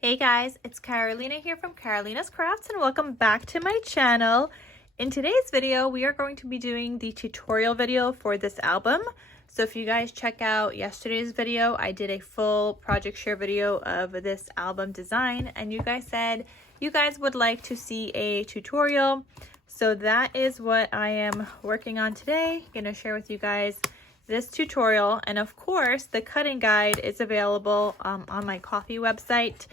Hey guys, it's Carolina here from KarolinasKrafts and welcome back to my channel. In today's video, we are going to be doing the tutorial video for this album. So if you guys check out yesterday's video, I did a full project share video of this album design and you guys said you guys would like to see a tutorial. So that is what I am working on today. I'm going to share with you guys this tutorial, and of course the cutting guide is available on my Ko-fi website.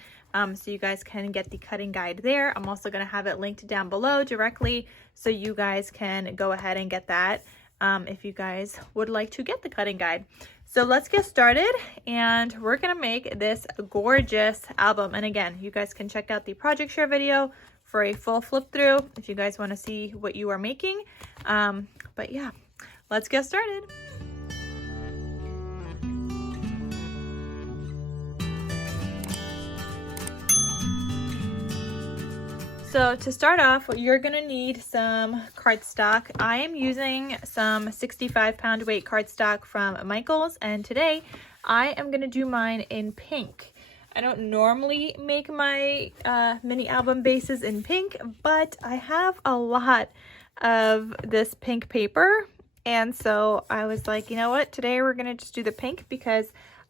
So you guys can get the cutting guide there. I'm also going to have it linked down below directly so you guys can go ahead and get that if you guys would like to get the cutting guide. So let's get started, and we're going to make this gorgeous album. And again, you guys can check out the project share video for a full flip through if you guys want to see what you are making. But yeah, let's get started. So to start off, you're going to need some cardstock. I am using some 65-pound weight cardstock from Michaels, and today I am going to do mine in pink. I don't normally make my mini album bases in pink, but I have a lot of this pink paper, and so I was like, you know what, today we're going to just do the pink because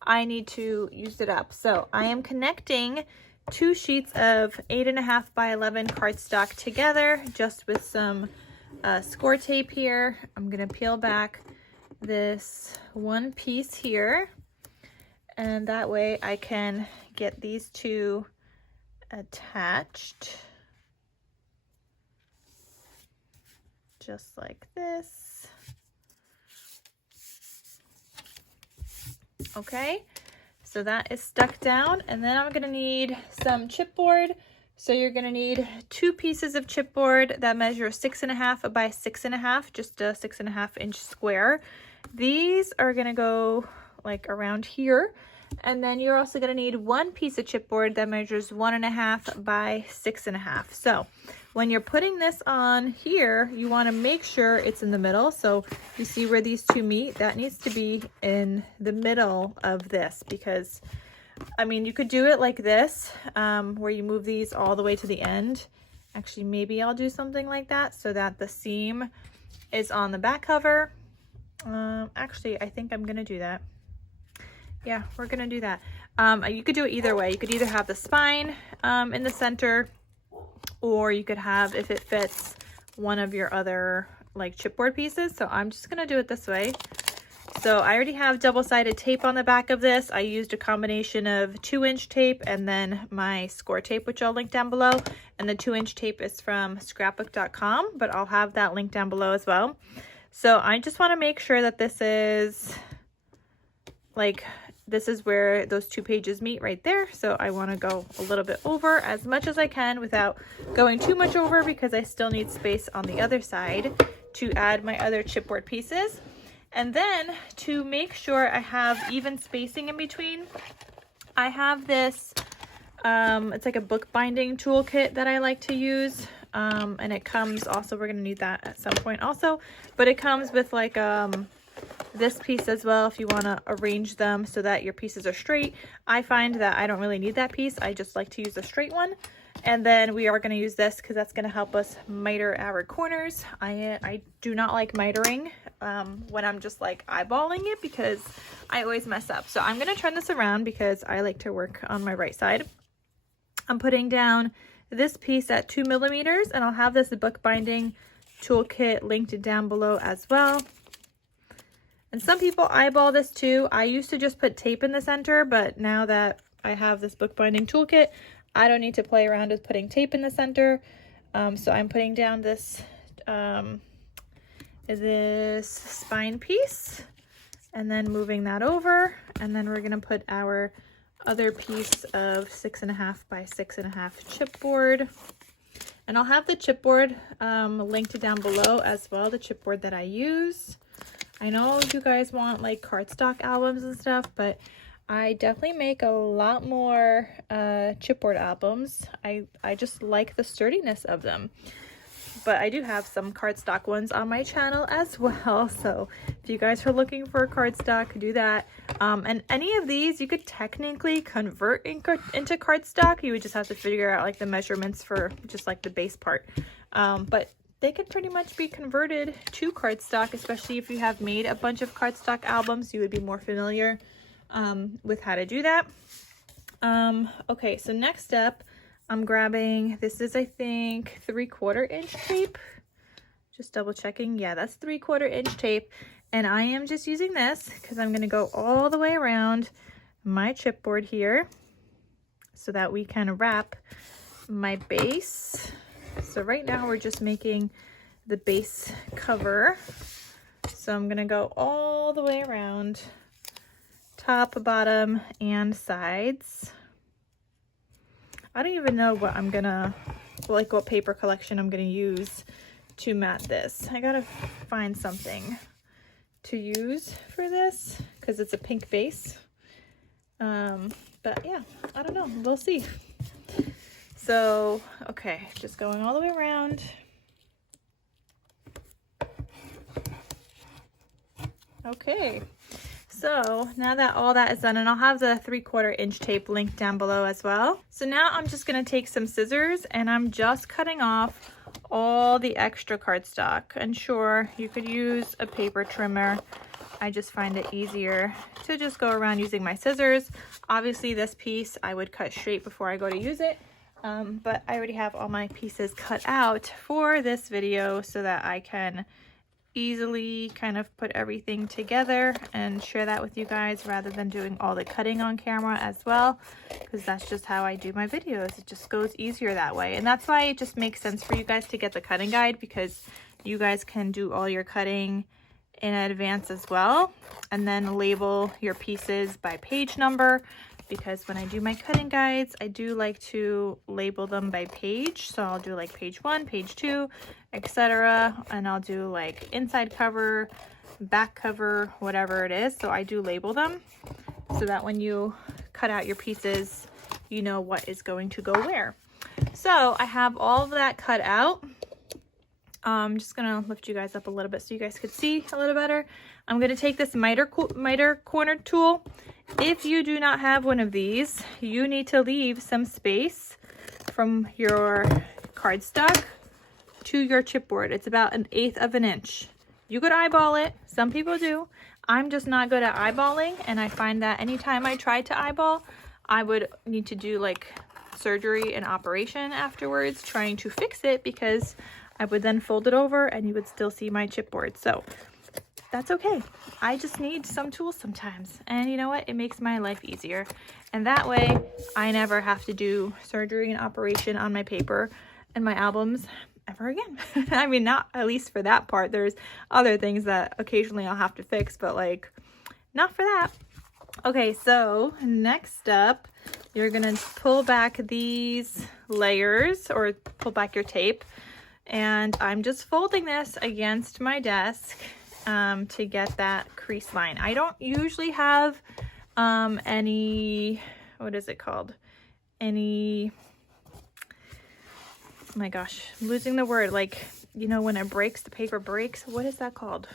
I need to use it up. So I am connecting 2 sheets of 8.5 by 11 cardstock together just with some score tape here. I'm gonna peel back this one piece here, and that way I can get these two attached just like this. Okay. So that is stuck down, and then I'm gonna need some chipboard. So you're gonna need 2 pieces of chipboard that measure 6.5 by 6.5, just a 6.5 inch square. These are gonna go like around here. And then you're also gonna need 1 piece of chipboard that measures 1.5 by 6.5. So when you're putting this on here, you wanna make sure it's in the middle. So you see where these two meet, that needs to be in the middle of this, because I mean, you could do it like this, where you move these all the way to the end. Actually, maybe I'll do something like that so that the seam is on the back cover. Actually, I think I'm gonna do that. Yeah, we're gonna do that. You could do it either way. You could either have the spine in the center, or you could have, if it fits, one of your other like chipboard pieces. So I'm just gonna do it this way. So I already have double-sided tape on the back of this. I used a combination of 2-inch tape and then my score tape, which I'll link down below. And the 2-inch tape is from scrapbook.com, but I'll have that link down below as well. So I just want to make sure that this is where those 2 pages meet right there. So I want to go a little bit over as much as I can without going too much over, because I still need space on the other side to add my other chipboard pieces. And then to make sure I have even spacing in between, I have this, it's like a bookbinding toolkit that I like to use. And it comes also, we're going to need that at some point also, but it comes with like this piece as well if you want to arrange them so that your pieces are straight. I find that I don't really need that piece. I just like to use a straight one. And then we are going to use this because that's going to help us miter our corners. I do not like mitering when I'm just like eyeballing it, because I always mess up. So I'm going to turn this around because I like to work on my right side. I'm putting down this piece at 2 millimeters, and I'll have this bookbinding toolkit linked down below as well. And some people eyeball this too. I used to just put tape in the center, but now that I have this bookbinding toolkit, I don't need to play around with putting tape in the center. So I'm putting down this spine piece and then moving that over. And then we're gonna put our other piece of 6.5 by 6.5 chipboard. And I'll have the chipboard linked down below as well, the chipboard that I use. I know you guys want like cardstock albums and stuff, but I definitely make a lot more chipboard albums. I just like the sturdiness of them. but I do have some cardstock ones on my channel as well. So if you guys are looking for cardstock, do that. And any of these you could technically convert into cardstock. You would just have to figure out like the measurements for just like the base part. But they could pretty much be converted to cardstock, especially if you have made a bunch of cardstock albums. You would be more familiar with how to do that. Okay, so next up, I'm grabbing, this is I think 3/4 inch tape. Just double checking. Yeah, that's 3/4 inch tape. And I am just using this because I'm going to go all the way around my chipboard here so that we can wrap my base. So right now we're just making the base cover. So I'm going to go all the way around, top, bottom, and sides. I don't even know what I'm gonna, like what paper collection I'm gonna use to mat this. I gotta find something to use for this because it's a pink base. But yeah, I don't know, we'll see. So, okay, just going all the way around. Okay. So now that all that is done, and I'll have the 3/4 inch tape linked down below as well. So now I'm just going to take some scissors and I'm just cutting off all the extra cardstock. And sure, you could use a paper trimmer. I just find it easier to just go around using my scissors. Obviously this piece I would cut straight before I go to use it. But I already have all my pieces cut out for this video so that I can easily kind of put everything together and share that with you guys rather than doing all the cutting on camera as well, because that's just how I do my videos. It just goes easier that way, and that's why it just makes sense for you guys to get the cutting guide, because you guys can do all your cutting in advance as well and then label your pieces by page number, because when I do my cutting guides I do like to label them by page. So I'll do like page 1, page 2, etc., and I'll do like inside cover, back cover, whatever it is. So I do label them so that when you cut out your pieces you know what is going to go where. So I have all of that cut out. I'm just gonna lift you guys up a little bit so you guys could see a little better. I'm gonna take this miter corner tool. If you do not have one of these, you need to leave some space from your cardstock to your chipboard. It's about 1/8 of an inch. You could eyeball it. Some people do. I'm just not good at eyeballing, and I find that anytime I try to eyeball, I would need to do like surgery and operation afterwards trying to fix it, because I would then fold it over and you would still see my chipboard. So that's okay. I just need some tools sometimes. And you know what? It makes my life easier. And that way I never have to do surgery and operation on my paper and my albums ever again. I mean, not at least for that part. There's other things that occasionally I'll have to fix, but like not for that. Okay, so next up, you're gonna pull back these layers, or pull back your tape. And I'm just folding this against my desk to get that crease line. I don't usually have any, what is it called? Any, oh my gosh, I'm losing the word. Like, you know, when it breaks, the paper breaks. What is that called?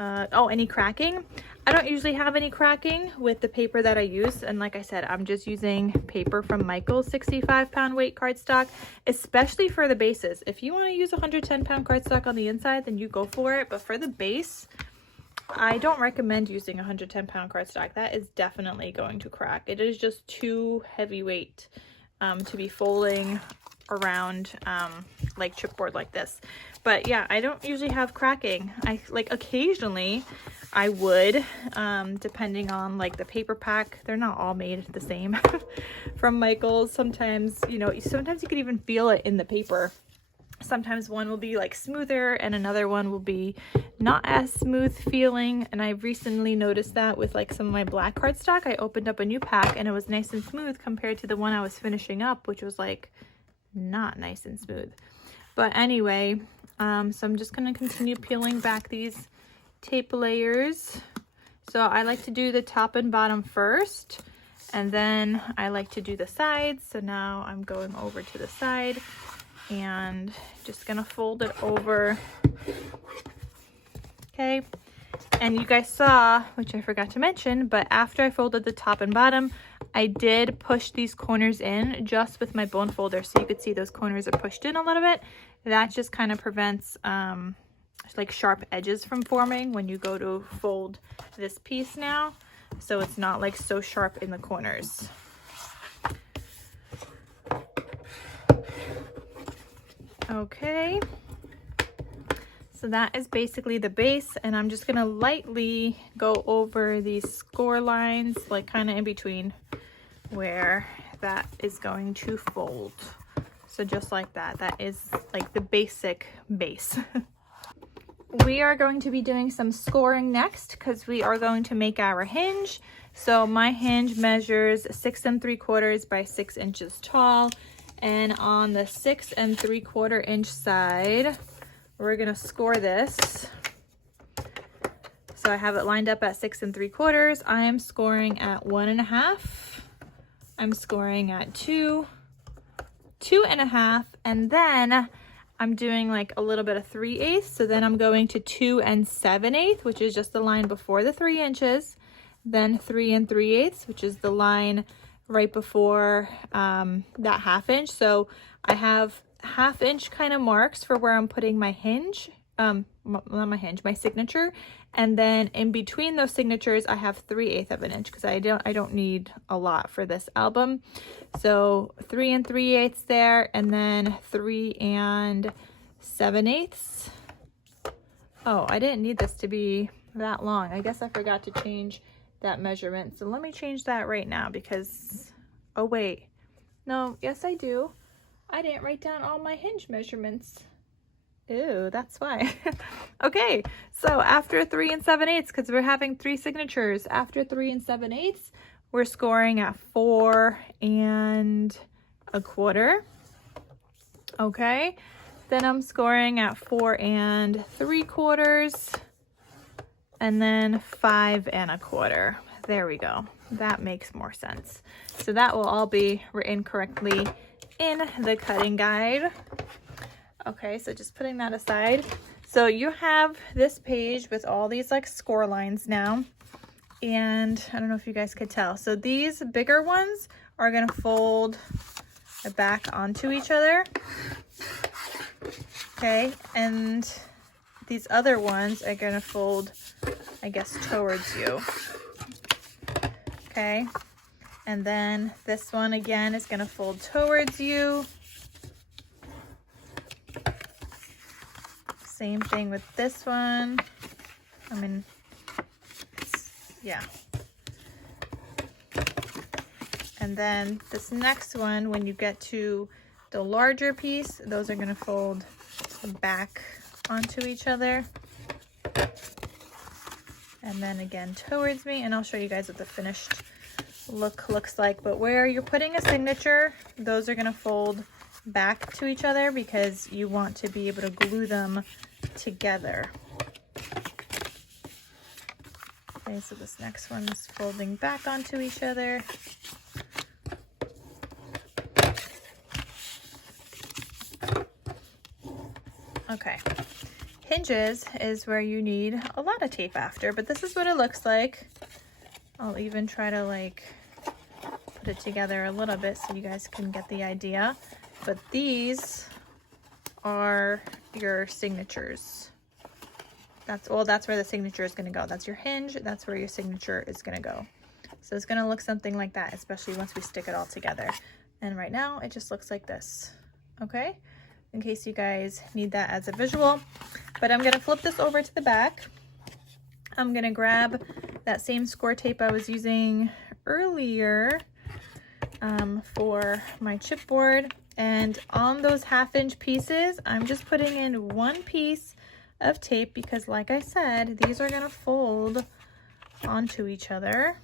Any cracking. I don't usually have any cracking with the paper that I use, and like I said, I'm just using paper from Michael's 65-pound weight cardstock, especially for the bases. If you want to use 110-pound cardstock on the inside, then you go for it, but for the base, I don't recommend using 110-pound cardstock. That is definitely going to crack. It is just too heavyweight to be folding around like chipboard like this. But yeah, I don't usually have cracking. I like occasionally I would, depending on like the paper pack. They're not all made the same from Michael's. Sometimes, you know, sometimes you can even feel it in the paper. Sometimes one will be like smoother and another one will be not as smooth feeling. And I've recently noticed that with like some of my black cardstock. I opened up a new pack and it was nice and smooth compared to the one I was finishing up, which was like not nice and smooth. But anyway, so I'm just going to continue peeling back these tape layers. So I like to do the top and bottom first, and then I like to do the sides. So now I'm going over to the side and just gonna fold it over. Okay, and you guys saw, which I forgot to mention, but after I folded the top and bottom, I did push these corners in just with my bone folder, so you could see those corners are pushed in a little bit. That just kind of prevents like sharp edges from forming when you go to fold this piece now, so it's not like so sharp in the corners. Okay, so that is basically the base, and I'm just gonna lightly go over these score lines, like kind of in between where that is going to fold. So just like that, that is like the basic base. We are going to be doing some scoring next because we are going to make our hinge. So my hinge measures 6 3/4 by 6 inches tall. And on the 6 3/4 inch side, we're gonna score this. So I have it lined up at 6 3/4. I am scoring at 1.5. I'm scoring at 2, 2.5, and then I'm doing like a little bit of 3/8. So then I'm going to 2 7/8, which is just the line before the 3 inches. Then 3 3/8, which is the line right before that 1/2 inch. So I have 1/2 inch kind of marks for where I'm putting my hinge, not my hinge, my signature. And then in between those signatures, I have 3/8 of an inch because I don't need a lot for this album. So 3 3/8 there, and then 3 7/8. Oh, I didn't need this to be that long. I guess I forgot to change that measurement. So let me change that right now because, oh wait, no, yes I do. I didn't write down all my hinge measurements. Ew, that's why. Okay, so after 3 7/8, because we're having 3 signatures, after 3 7/8, we're scoring at 4 1/4. Okay, then I'm scoring at 4 3/4. And then 5 1/4. There we go. That makes more sense. So that will all be written correctly in the cutting guide. Okay, so just putting that aside. So you have this page with all these like score lines now. And I don't know if you guys could tell. So these bigger ones are gonna fold back onto each other. Okay, and these other ones are gonna fold, I guess, towards you. Okay, and then this one again is gonna fold towards you. Same thing with this one. I mean, yeah. And then this next one, when you get to the larger piece, those are gonna fold back onto each other. And then again towards me, and I'll show you guys what the finished look looks like. But where you're putting a signature, those are gonna fold back to each other because you want to be able to glue them together. Okay, so this next one is folding back onto each other. Okay, hinges is where you need a lot of tape after, but this is what it looks like. I'll even try to like put it together a little bit so you guys can get the idea. But these are your signatures. That's where the signature is going to go. That's your hinge. That's where your signature is going to go. So it's going to look something like that, especially once we stick it all together. And right now it just looks like this. Okay, in case you guys need that as a visual. But I'm going to flip this over to the back. I'm going to grab that same score tape I was using earlier for my chipboard. And on those 1/2 inch pieces, I'm just putting in 1 piece of tape because, like I said, these are going to fold onto each other.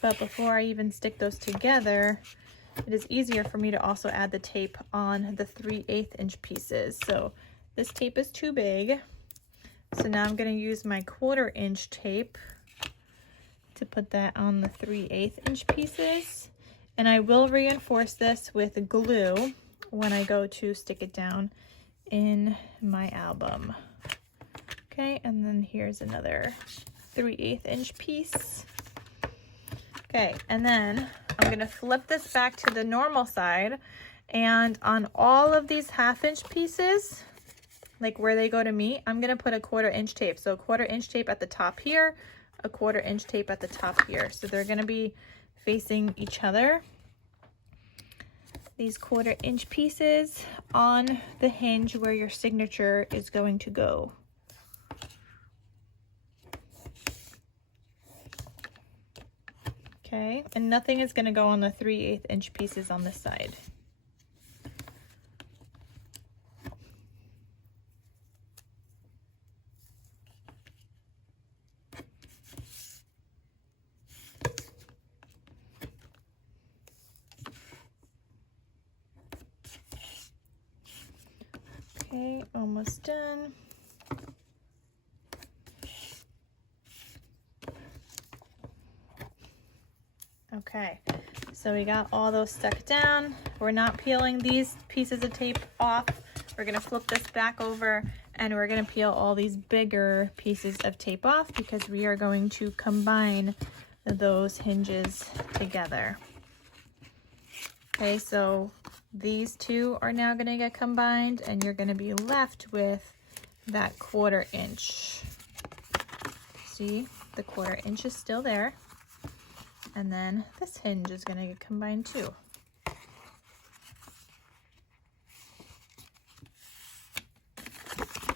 But before I even stick those together, it is easier for me to also add the tape on the 3/8 inch pieces. So this tape is too big. So now I'm going to use my 1/4 inch tape to put that on the 3/8 inch pieces. And I will reinforce this with glue when I go to stick it down in my album. Okay, and then here's another 3/8 inch piece. Okay, and then I'm gonna flip this back to the normal side, and on all of these 1/2 inch pieces, like where they go to meet, I'm gonna put a 1/4 inch tape. So 1/4 inch tape at the top here, a 1/4 inch tape at the top here. So they're gonna be facing each other. These 1/4 inch pieces on the hinge where your signature is going to go. Okay, and nothing is gonna go on the 3/8 inch pieces on this side. Okay, almost done. Okay, so we got all those stuck down. We're not peeling these pieces of tape off. We're gonna flip this back over and we're gonna peel all these bigger pieces of tape off because we are going to combine those hinges together. Okay, so these two are now gonna get combined and you're gonna be left with that 1/4 inch. See, the 1/4 inch is still there. And then this hinge is gonna get combined too.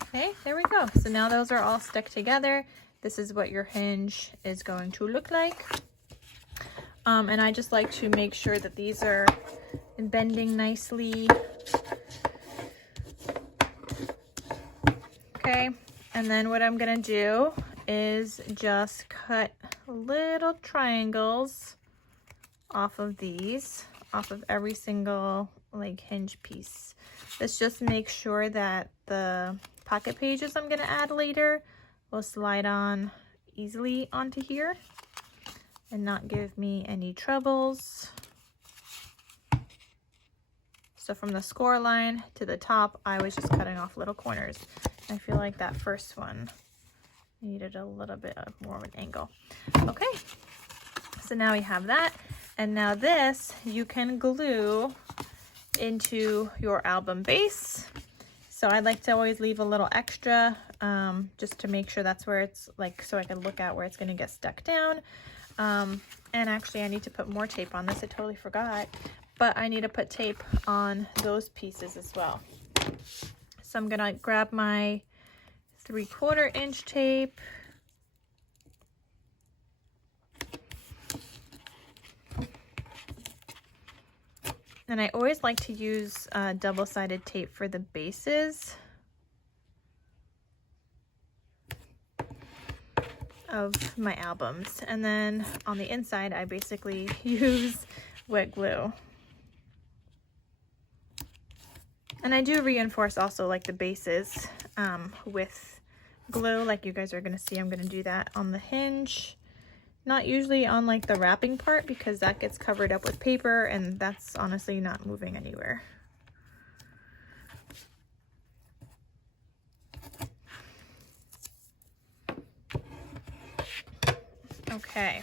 Okay, there we go. So now those are all stuck together. This is what your hinge is going to look like. And I just like to make sure that these are bending nicely. Okay, and then what I'm gonna do is just cut little triangles off of these, off of every single like hinge piece. This just makes sure that the pocket pages I'm gonna add later will slide on easily onto here and not give me any troubles. So from the score line to the top, I was just cutting off little corners. I feel like that first one needed a little bit of more of an angle. Okay, so now we have that. And now this you can glue into your album base. So I like to always leave a little extra just to make sure that's where it's like, so I can look at where it's gonna get stuck down. And actually I need to put more tape on this. I totally forgot, but I need to put tape on those pieces as well. So I'm gonna grab my 3/4 inch tape. And I always like to use double-sided tape for the bases of my albums. And then on the inside, I basically use wet glue. And I do reinforce also like the bases with glue, like you guys are gonna see. I'm gonna do that on the hinge. Not usually on like the wrapping part because that gets covered up with paper and that's honestly not moving anywhere. Okay,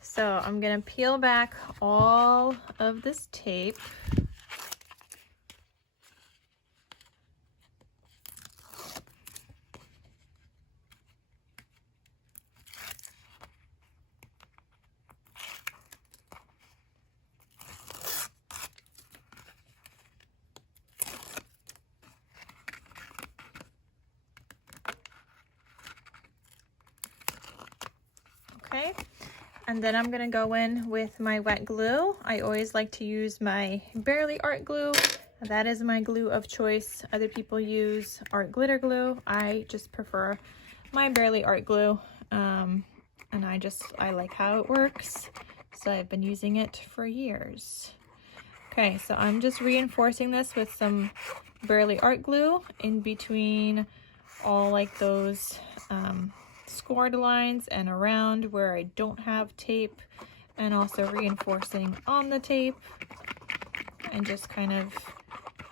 so I'm gonna peel back all of this tape. Okay, and then I'm gonna go in with my wet glue. I always like to use my Barely Art glue. That is my glue of choice. Other people use art glitter glue. I just prefer my Barely Art glue, and I like how it works. So I've been using it for years. Okay, so I'm just reinforcing this with some Barely Art glue in between all like those scored lines and around where I don't have tape and also reinforcing on the tape and just kind of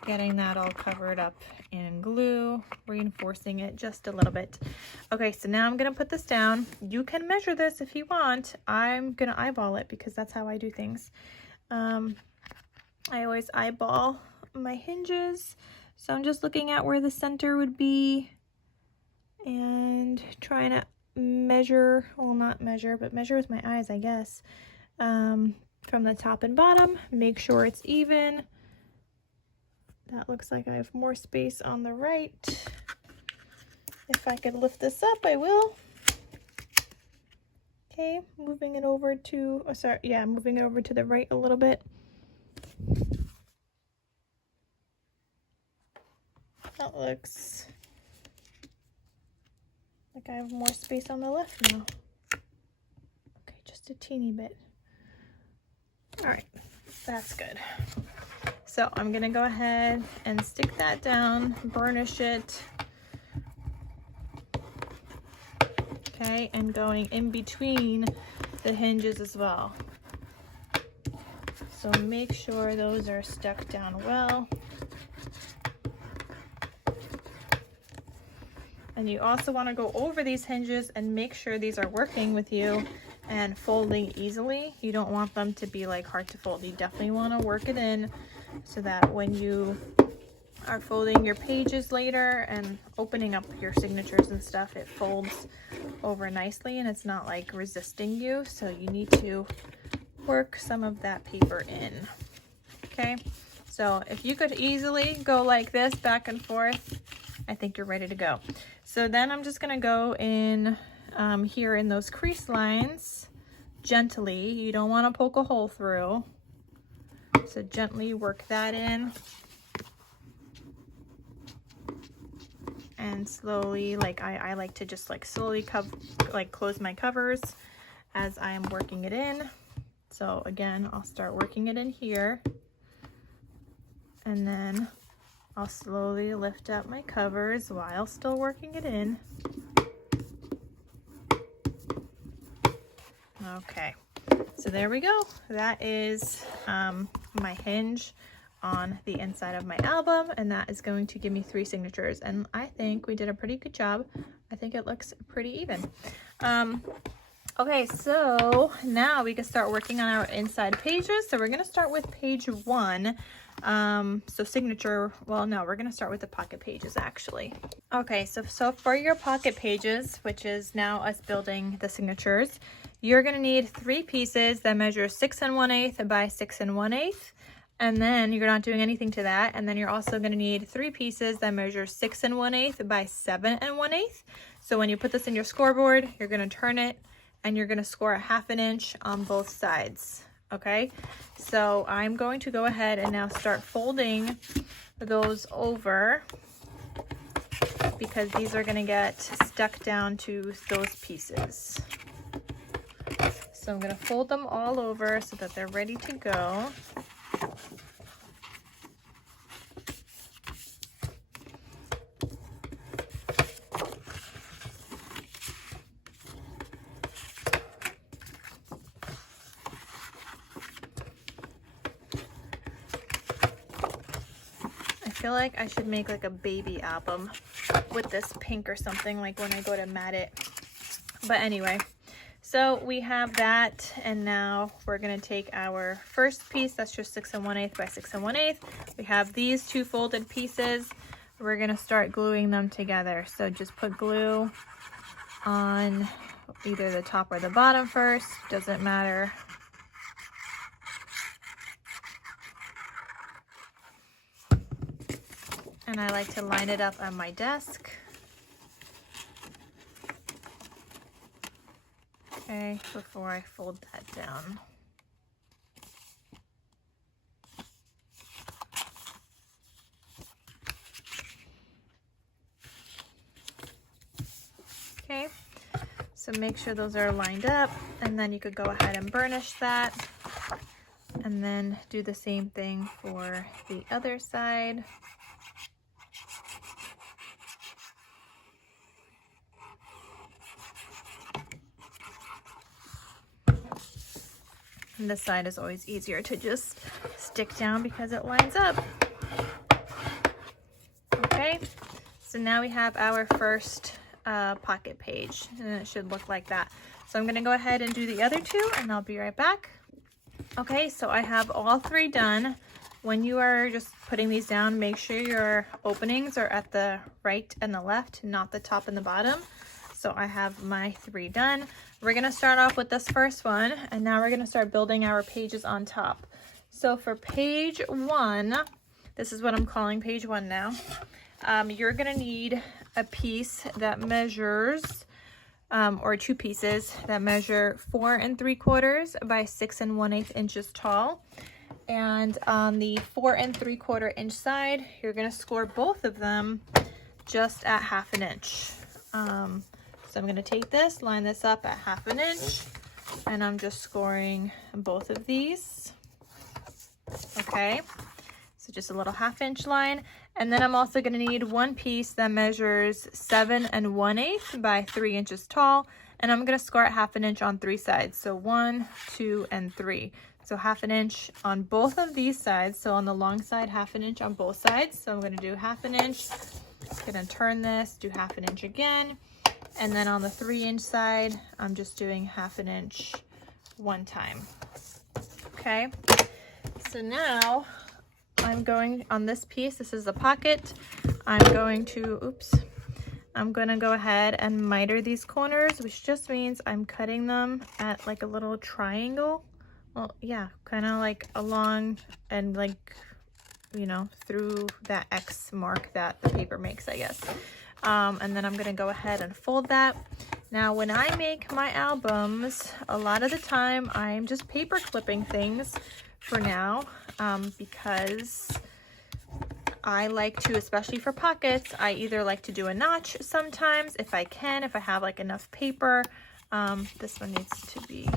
getting that all covered up in glue, reinforcing it just a little bit. Okay, so now I'm gonna put this down. You can measure this if you want. I'm gonna eyeball it because that's how I do things. I always eyeball my hinges. So I'm just looking at where the center would be and trying to measure, well, not measure, but measure with my eyes, I guess, from the top and bottom. Make sure it's even. That looks like I have more space on the right. If I could lift this up, I will. Okay, moving it over to, oh, sorry, yeah, moving it over to the right a little bit. That looks like I have more space on the left now. Okay, just a teeny bit. All right, that's good. So I'm gonna go ahead and stick that down, burnish it. Okay, and going in between the hinges as well. So make sure those are stuck down well. And you also want to go over these hinges and make sure these are working with you and folding easily. You don't want them to be like hard to fold. You definitely want to work it in so that when you are folding your pages later and opening up your signatures and stuff, it folds over nicely and it's not like resisting you. So you need to work some of that paper in. Okay, so if you could easily go like this back and forth, I think you're ready to go. So then I'm just gonna go in here in those crease lines gently. You don't want to poke a hole through, so gently work that in and slowly, like I like to just like slowly close my covers as I am working it in. So again, I'll start working it in here and then I'll slowly lift up my covers while still working it in. Okay, so there we go. That is my hinge on the inside of my album, and that is going to give me 3 signatures, and I think we did a pretty good job. I think it looks pretty even. Okay, so now we can start working on our inside pages. So we're going to start with page 1. So signature, well, no, we're going to start with the pocket pages actually. Okay, so for your pocket pages, which is now us building the signatures, you're going to need 3 pieces that measure 6 1/8 by 6 1/8. And then you're not doing anything to that. And then you're also going to need 3 pieces that measure 6 1/8 by 7 1/8. So when you put this in your scoreboard, you're going to turn it and you're going to score a 1/2 inch on both sides. Okay, so I'm going to go ahead and now start folding those over because these are going to get stuck down to those pieces. So I'm going to fold them all over so that they're ready to go. I feel like I should make like a baby album with this pink or something, like when I go to mat it. But anyway, so we have that, and now we're gonna take our first piece that's just 6 1/8 by 6 1/8. We have these 2 folded pieces. We're gonna start gluing them together. So just put glue on either the top or the bottom first, doesn't matter. And I like to line it up on my desk. Okay, before I fold that down. Okay, so make sure those are lined up, and then you could go ahead and burnish that. And then do the same thing for the other side. And this side is always easier to just stick down because it lines up. Okay, so now we have our first pocket page, and it should look like that. So I'm gonna go ahead and do the other two, and I'll be right back. Okay, so I have all three done. When you are just putting these down, make sure your openings are at the right and the left, not the top and the bottom. So I have my three done. We're gonna start off with this first one, and now we're gonna start building our pages on top. So for page 1, this is what I'm calling page 1 now. You're gonna need a piece that measures, or two pieces that measure 4 3/4 by 6 1/8 inches tall. And on the 4 3/4 inch side, you're gonna score both of them just at 1/2 inch. So I'm gonna take this, line this up at 1/2 inch, and I'm just scoring both of these. Okay, so just a little 1/2 inch line. And then I'm also gonna need one piece that measures 7 1/8 by 3 inches tall, and I'm gonna score at 1/2 inch on 3 sides. So 1, 2, and 3. So 1/2 inch on both of these sides. So on the long side, 1/2 inch on both sides. So I'm gonna do 1/2 inch, gonna turn this, do 1/2 inch again. And then on the 3 inch side, I'm just doing 1/2 inch one time. Okay, so now I'm going on this piece, this is the pocket. I'm going to go ahead and miter these corners, which just means I'm cutting them at like a little triangle. Well, yeah, kind of like along and like, you know, through that X mark that the paper makes, I guess. And then I'm gonna go ahead and fold that. Now, when I make my albums, a lot of the time I'm just paper clipping things for now, because I like to, especially for pockets, I either like to do a notch sometimes if I can, if I have like enough paper. This one needs to be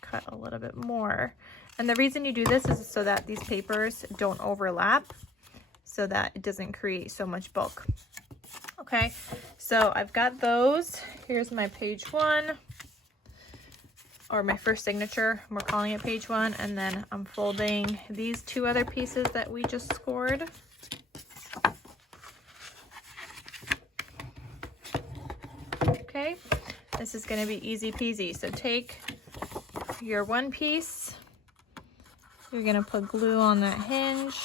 cut a little bit more. And the reason you do this is so that these papers don't overlap, so that it doesn't create so much bulk. Okay, so I've got those. Here's my page 1, or my first signature. We're calling it page 1, and then I'm folding these two other pieces that we just scored. Okay, this is going to be easy peasy. So take your one piece, you're going to put glue on that hinge.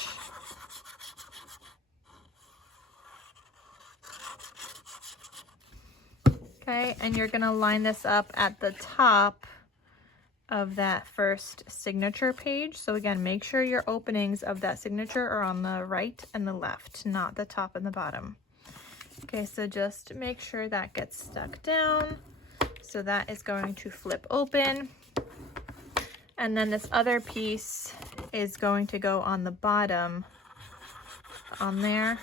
Okay, and you're going to line this up at the top of that first signature page. So again, make sure your openings of that signature are on the right and the left, not the top and the bottom. Okay, so just make sure that gets stuck down. So that is going to flip open. And then this other piece is going to go on the bottom on there.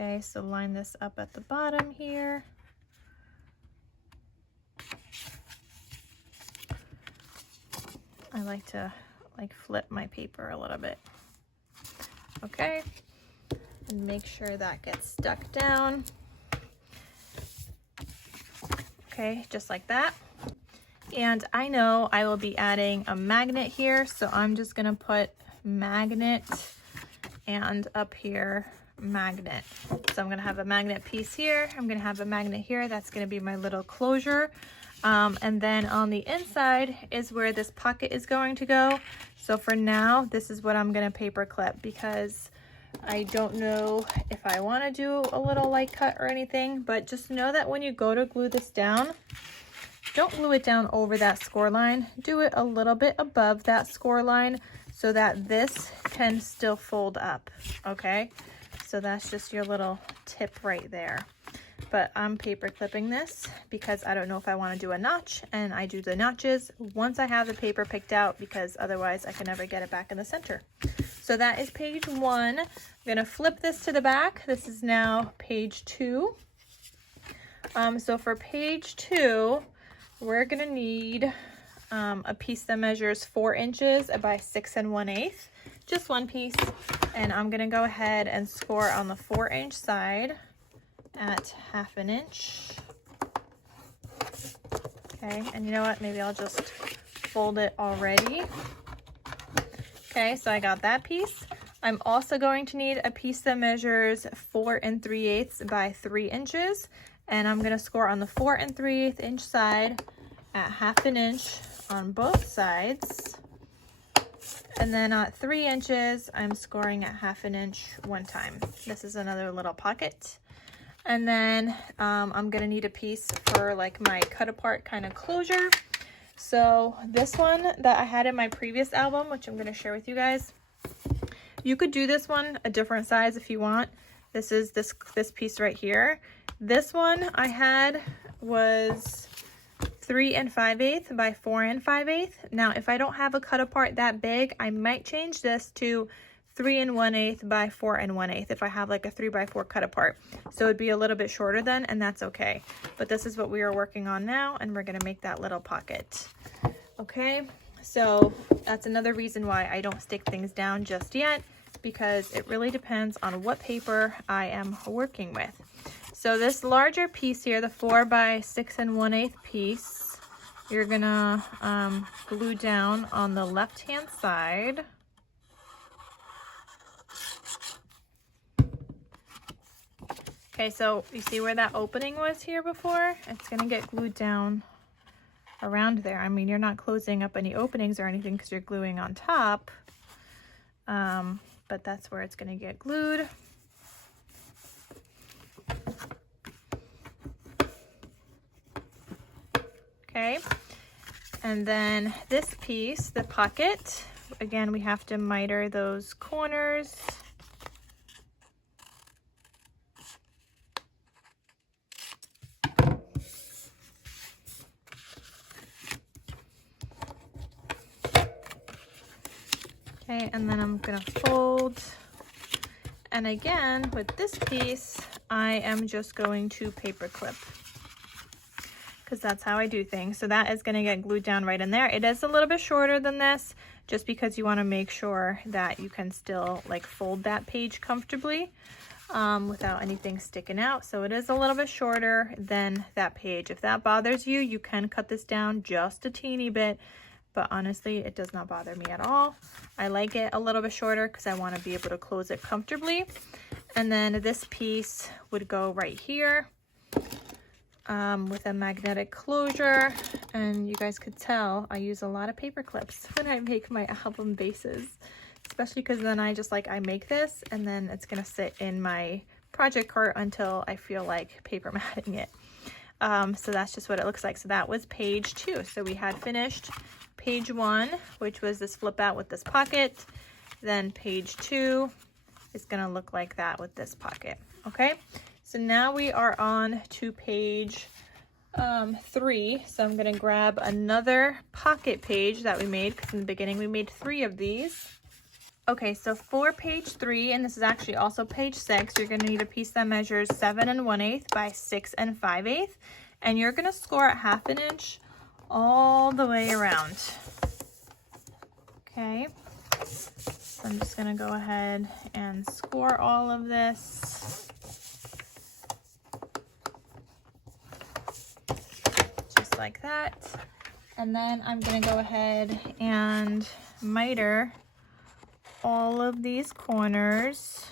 Okay, so line this up at the bottom here. I like to flip my paper a little bit. Okay, and make sure that gets stuck down. Okay, just like that. And I know I will be adding a magnet here, so I'm just gonna put magnet and up here magnet. So I'm gonna have a magnet piece here, I'm gonna have a magnet here, that's gonna be my little closure. And then on the inside is where this pocket is going to go. So for now, this is what I'm gonna paper clip, because I don't know if I want to do a little light cut or anything, but just know that when you go to glue this down, don't glue it down over that score line. Do it a little bit above that score line so that this can still fold up, okay? So that's just your little tip right there. But I'm paper clipping this because I don't know if I want to do a notch, and I do the notches once I have the paper picked out, because otherwise I can never get it back in the center. So that is page 1. I'm gonna flip this to the back. This is now page 2. So for page 2, we're gonna need a piece that measures 4 inches by 6 1/8. just one piece. And I'm gonna go ahead and score on the 4-inch side at 1/2 inch. Okay, and you know what? Maybe I'll just fold it already. Okay, so I got that piece. I'm also going to need a piece that measures 4 3/8 by 3 inches. And I'm gonna score on the 4 3/8 inch side at 1/2 inch on both sides. And then at 3 inches, I'm scoring at 1/2 inch one time. This is another little pocket. And then I'm gonna need a piece for like my cut apart kind of closure. So this one that I had in my previous album, which I'm gonna share with you guys, you could do this one a different size if you want. This is this piece right here. This one I had was 3 5/8 by 4 5/8. Now, if I don't have a cut apart that big, I might change this to 3 1/8 by 4 1/8 if I have like a 3 by 4 cut apart. So it'd be a little bit shorter then, and that's okay. But this is what we are working on now, and we're gonna make that little pocket. Okay, so that's another reason why I don't stick things down just yet, because it really depends on what paper I am working with. So this larger piece here, the 4 by 6 1/8 piece, you're gonna glue down on the left-hand side. Okay, so you see where that opening was here before? It's gonna get glued down around there. I mean, you're not closing up any openings or anything because you're gluing on top, but that's where it's gonna get glued. Okay, and then this piece, the pocket, again, we have to miter those corners. Okay, and then I'm gonna fold. And again, with this piece, I am just going to paper clip, because that's how I do things. So that is gonna get glued down right in there. It is a little bit shorter than this, just because you wanna make sure that you can still like fold that page comfortably without anything sticking out. So it is a little bit shorter than that page. If that bothers you, you can cut this down just a teeny bit, but honestly, it does not bother me at all. I like it a little bit shorter because I wanna be able to close it comfortably. And then this piece would go right here. With a magnetic closure, and you guys could tell I use a lot of paper clips when I make my album bases, especially because then I make this and then it's gonna sit in my project cart until I feel like paper matting it. So that's just what it looks like. So that was page 2. So we had finished page 1, which was this flip out with this pocket. Then page 2 is gonna look like that with this pocket. Okay, so now we are on to page 3. So I'm gonna grab another pocket page that we made, because in the beginning we made 3 of these. Okay, so for page 3, and this is actually also page 6, you're gonna need a piece that measures 7 1/8 by 6 5/8, and you're gonna score at 1/2 inch all the way around. Okay, so I'm just gonna go ahead and score all of this. Like that, and then I'm gonna go ahead and miter all of these corners.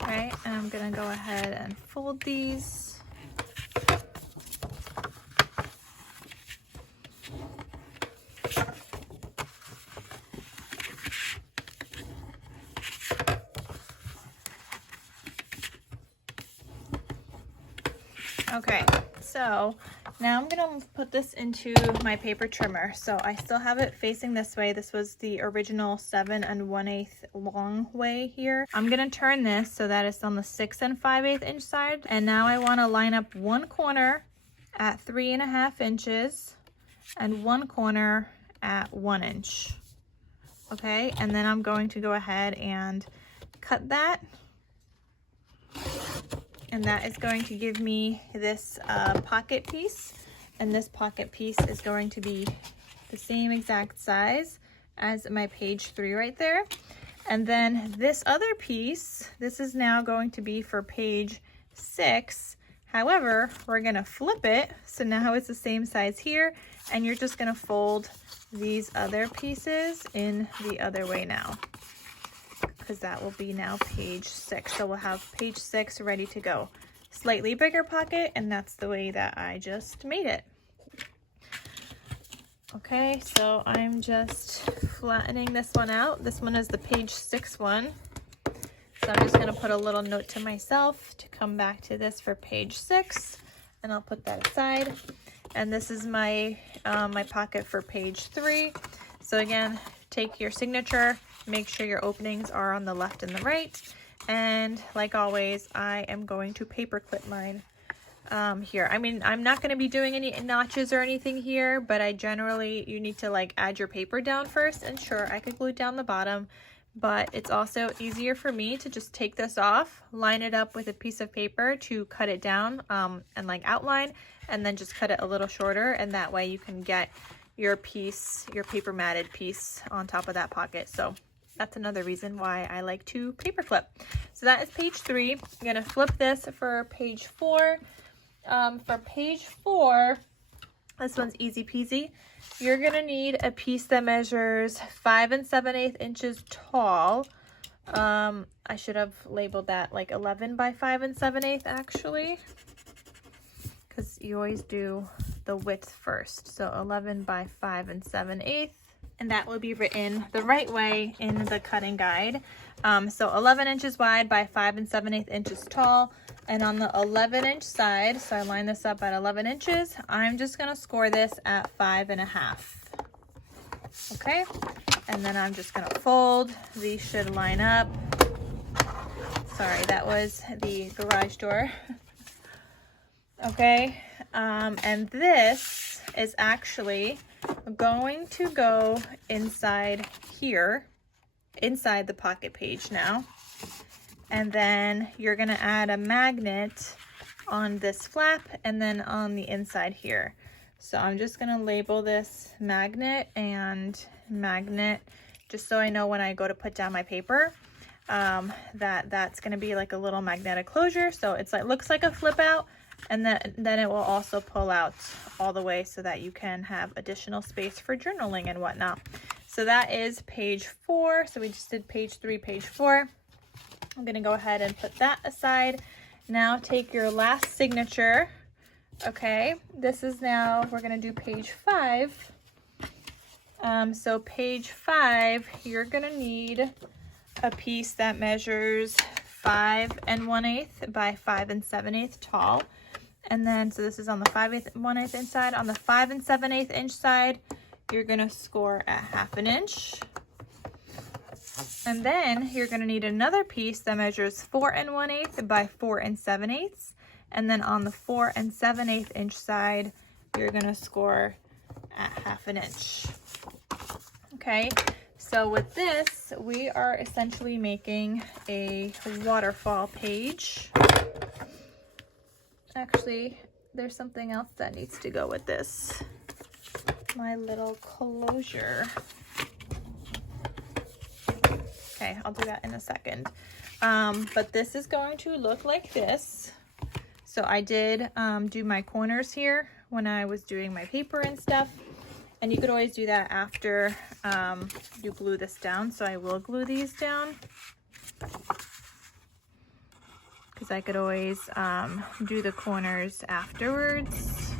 Okay, and I'm gonna go ahead and fold these. Okay, so now I'm gonna put this into my paper trimmer. So I still have it facing this way. This was the original 7 1/8 long way here. I'm gonna turn this so that it's on the 6 5/8 inch side. And now I wanna line up one corner at 3 1/2 inches and one corner at 1 inch. Okay, and then I'm going to go ahead and cut that. And that is going to give me this pocket piece. And this pocket piece is going to be the same exact size as my page 3 right there. And then this other piece, this is now going to be for page 6. However, we're gonna flip it. So now it's the same size here, and you're just gonna fold these other pieces in the other way now, because that will be now page 6. So we'll have page 6 ready to go. Slightly bigger pocket, and that's the way that I just made it. Okay, so I'm just flattening this one out. This one is the page 6 one. So I'm just gonna put a little note to myself to come back to this for page 6, and I'll put that aside. And this is my my pocket for page 3. So again, take your signature, make sure your openings are on the left and the right. And like always, I am going to paper clip mine here. I mean, I'm not going to be doing any notches or anything here, but I generally, you need to like add your paper down first. And sure, I could glue down the bottom, but it's also easier for me to just take this off, line it up with a piece of paper to cut it down and like outline, and then just cut it a little shorter. And that way you can get your piece, your paper matted piece on top of that pocket. So that's another reason why I like to paper clip. So that is page 3. I'm gonna flip this for page 4. For page 4, this one's easy peasy. You're gonna need a piece that measures 5 7/8 inches tall. I should have labeled that like 11 by 5 7/8 actually, because you always do the width first. So 11 by 5 7/8, and that will be written the right way in the cutting guide. So 11 inches wide by 5 7/8 inches tall. And on the 11-inch side, so I line this up at 11 inches, I'm just gonna score this at 5.5. Okay, and then I'm just gonna fold. These should line up. Sorry, that was the garage door. Okay, and this is actually going to go inside here, inside the pocket page now. And then you're gonna add a magnet on this flap and then on the inside here. So I'm just gonna label this magnet and magnet, just so I know when I go to put down my paper, that's gonna be like a little magnetic closure. So it's like, looks like a flip out, and then it will also pull out all the way so that you can have additional space for journaling and whatnot. So that is page 4. So we just did page 3, page 4. I'm gonna go ahead and put that aside. Now take your last signature. Okay, this is now, we're gonna do page 5. So page 5, you're gonna need a piece that measures 5 1/8 by 5 7/8 tall. And then, so this is on the 5 1/8 inch side. On the 5 7/8 inch side, you're gonna score at 1/2 inch. And then you're going to need another piece that measures 4 1/8 by 4 7/8. And then on the 4 7/8 inch side, you're going to score at 1/2 inch. Okay, so with this, we are essentially making a waterfall page. Actually, there's something else that needs to go with this. My little closure. Okay, I'll do that in a second. But this is going to look like this. So I did do my corners here when I was doing my paper and stuff. And you could always do that after you glue this down. So I will glue these down, because I could always do the corners afterwards.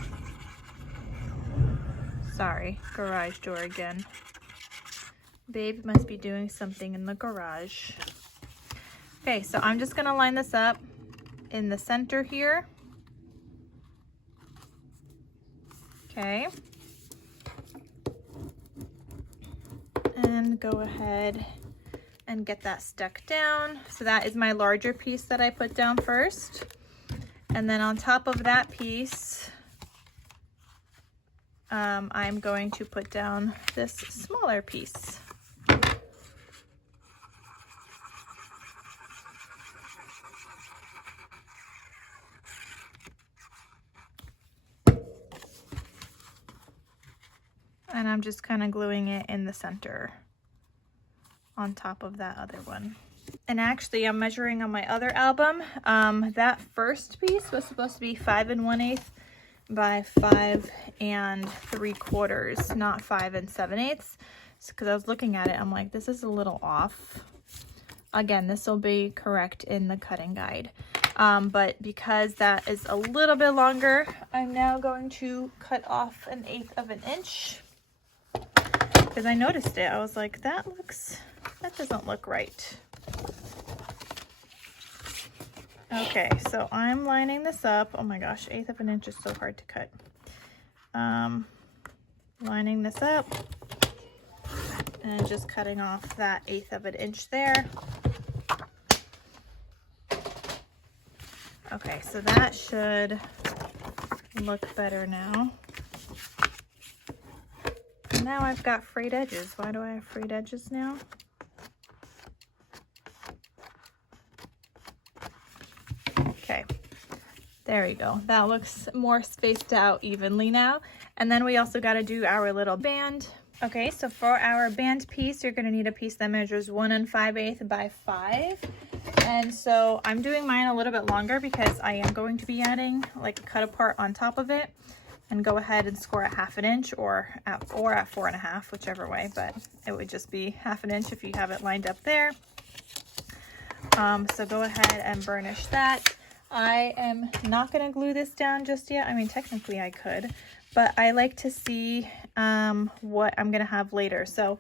Sorry, garage door again. Babe must be doing something in the garage. Okay, so I'm just gonna line this up in the center here. Okay. And go ahead and get that stuck down. So that is my larger piece that I put down first. And then on top of that piece, I'm going to put down this smaller piece. and I'm just kind of gluing it in the center on top of that other one. And actually I'm measuring on my other album. That first piece was supposed to be 5 1/8 by 5 3/4, not 5 7/8. Because I was looking at it, I'm like, this is a little off. Again, this will be correct in the cutting guide. But because that is a little bit longer, I'm now going to cut off 1/8 of an inch. Because I noticed it, I was like, that doesn't look right. Okay, so I'm lining this up. Oh my gosh, 1/8 of an inch is so hard to cut. Lining this up and just cutting off that 1/8 of an inch there. Okay, so that should look better now. Now I've got frayed edges. Why do I have frayed edges now? Okay, there we go. That looks more spaced out evenly now. And then we also got to do our little band. Okay, so for our band piece, you're going to need a piece that measures 1 5/8 by 5. And so I'm doing mine a little bit longer because I am going to be adding like a cut apart on top of it. And go ahead and score at 1/2 inch or at 4.5, whichever way, but it would just be 1/2 inch if you have it lined up there. So go ahead and burnish that. I am not going to glue this down just yet. I mean, technically I could, but I like to see what I'm going to have later. So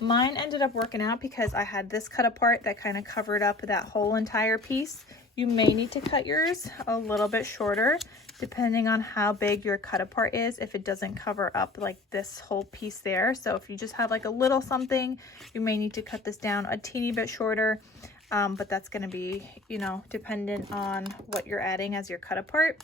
mine ended up working out because I had this cut apart that kind of covered up that whole entire piece. You may need to cut yours a little bit shorter depending on how big your cut apart is, if it doesn't cover up like this whole piece there. So if you just have like a little something, you may need to cut this down a teeny bit shorter. But that's going to be, you know, dependent on what you're adding as your cut apart.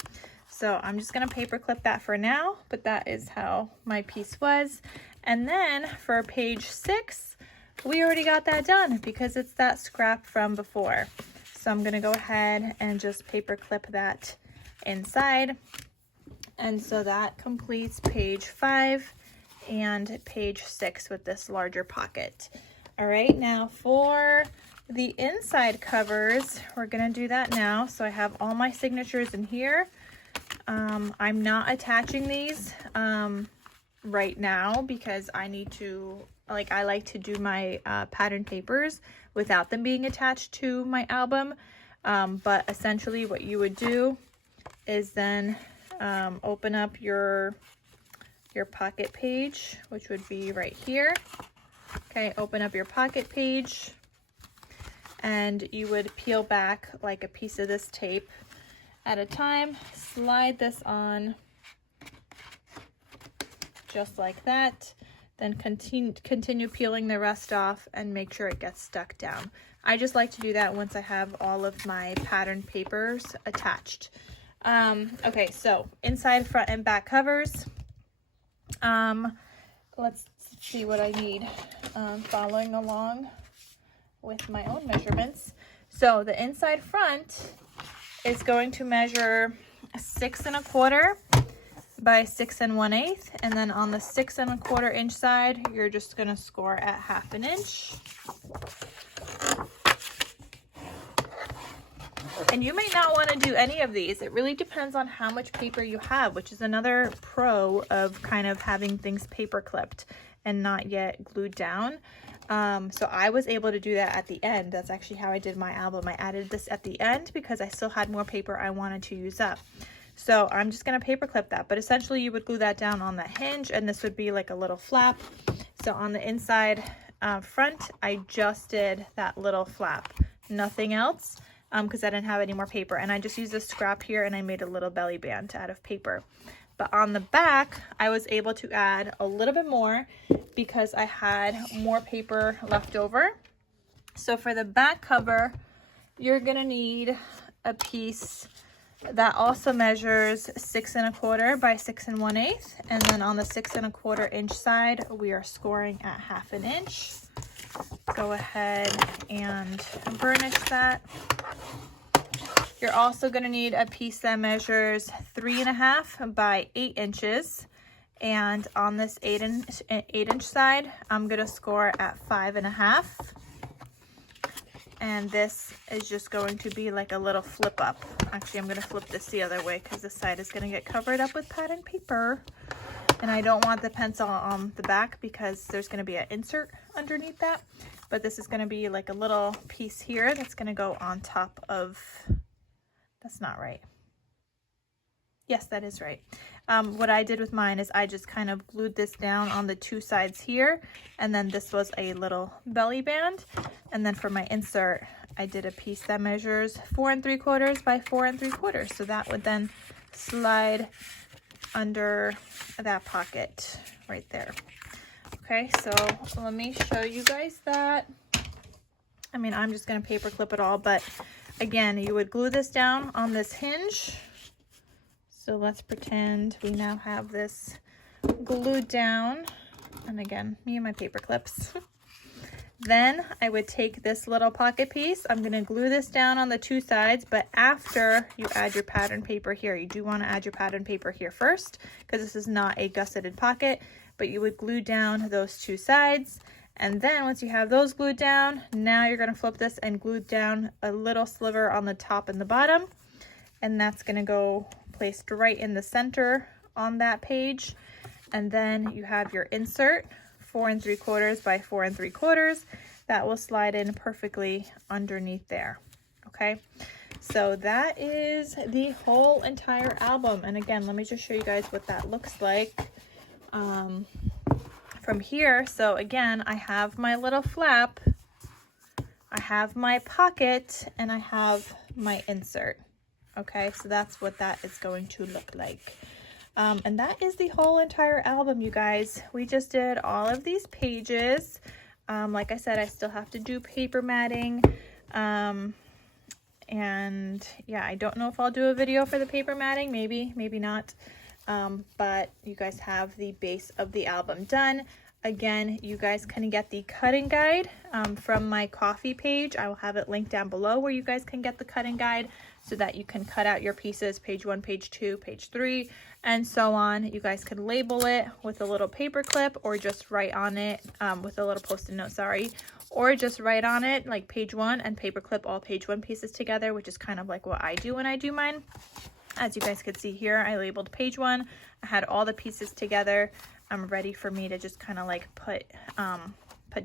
So I'm just going to paper clip that for now, but that is how my piece was. And then for page 6, we already got that done because it's that scrap from before. So I'm going to go ahead and just paper clip that inside. And so that completes page 5 and page 6 with this larger pocket. All right, now for the inside covers, we're gonna do that now. So I have all my signatures in here. I'm not attaching these right now because I need to, like, I like to do my pattern papers without them being attached to my album. But essentially what you would do is then open up your pocket page, which would be right here. Okay, open up your pocket page, and you would peel back like a piece of this tape at a time, slide this on just like that, then continue peeling the rest off and make sure it gets stuck down. I just like to do that once I have all of my pattern papers attached. Okay, so inside, front, and back covers. Let's see what I need, following along with my own measurements. So the inside front is going to measure 6 1/4 by 6 1/8, and then on the 6 1/4 inch side, you're just going to score at 1/2 inch. And you may not want to do any of these. It really depends on how much paper you have, which is another pro of kind of having things paper clipped and not yet glued down. So I was able to do that at the end. That's actually how I did my album. I added this at the end because I still had more paper I wanted to use up. So I'm just going to paper clip that, but essentially you would glue that down on the hinge, and this would be like a little flap. So on the inside front, I just did that little flap, nothing else, because I didn't have any more paper. And I just used a scrap here and I made a little belly band out of paper. But on the back, I was able to add a little bit more because I had more paper left over. So for the back cover, you're gonna need a piece that also measures 6 1/4 by 6 1/8. And then on the 6 1/4 inch side, we are scoring at 1/2 inch. Go ahead and burnish that. You're also going to need a piece that measures 3 1/2 by 8 inches, And on this 8-inch side, I'm gonna score at 5.5. And this is just going to be like a little flip up. Actually, I'm gonna flip this the other way because this side is gonna get covered up with pattern paper. And I don't want the pencil on the back because there's gonna be an insert underneath that. But this is gonna be like a little piece here that's gonna go on top of, that's not right. Yes, that is right. What I did with mine is I just kind of glued this down on the two sides here, and then this was a little belly band. And then for my insert, I did a piece that measures 4 3/4 by 4 3/4. So that would then slide under that pocket right there. Okay, so let me show you guys that. I mean, I'm just gonna paper clip it all, but again, you would glue this down on this hinge. So let's pretend we now have this glued down. And again, me and my paper clips. Then I would take this little pocket piece. I'm gonna glue this down on the two sides, but after you add your pattern paper here, you do wanna add your pattern paper here first, because this is not a gusseted pocket, but you would glue down those two sides. And then once you have those glued down, now you're gonna flip this and glue down a little sliver on the top and the bottom. And that's gonna go placed right in the center on that page. And then you have your insert, 4 3/4 by 4 3/4. That will slide in perfectly underneath there. Okay, so that is the whole entire album. And again, let me just show you guys what that looks like from here. So again, I have my little flap, I have my pocket, and I have my insert. Okay, so that's what that is going to look like. And that is the whole entire album, you guys. We just did all of these pages. Like I said, I still have to do paper matting. And yeah, I don't know if I'll do a video for the paper matting, maybe not. But you guys have the base of the album done. Again, you guys can get the cutting guide from my coffee page. I will have it linked down below where you guys can get the cutting guide so that you can cut out your pieces, page 1, page 2, page 3, and so on. You guys can label it with a little paper clip or just write on it with a little post-it note, sorry, or just write on it like page 1 and paper clip all page 1 pieces together, which is kind of like what I do when I do mine. As you guys could see here, I labeled page 1. I had all the pieces together. I'm ready for me to just kind of like put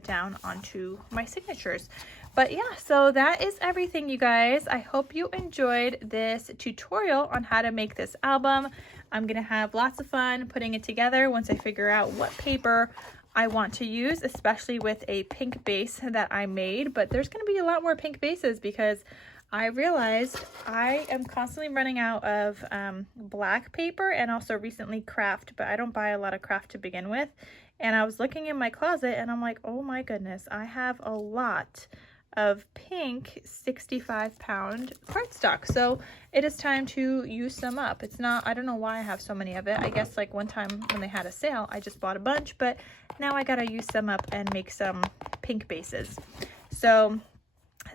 down onto my signatures. But yeah, so that is everything, you guys. I hope you enjoyed this tutorial on how to make this album. I'm gonna have lots of fun putting it together once I figure out what paper I want to use, especially with a pink base that I made. But there's gonna be a lot more pink bases because I realized I am constantly running out of black paper and also recently craft, but I don't buy a lot of craft to begin with. And I was looking in my closet and I'm like, oh my goodness, I have a lot of pink 65-pound cardstock. So it is time to use some up. It's not, I don't know why I have so many of it. I guess like one time when they had a sale, I just bought a bunch, but now I gotta use some up and make some pink bases. So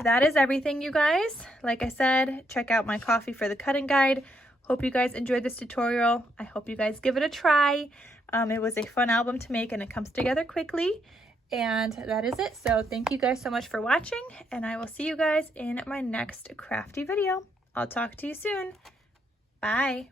that is everything, you guys. Like I said, check out my coffee for the cutting guide. Hope you guys enjoyed this tutorial. I hope you guys give it a try. It was a fun album to make and it comes together quickly. And that is it. So thank you guys so much for watching, and I will see you guys in my next crafty video. I'll talk to you soon. Bye.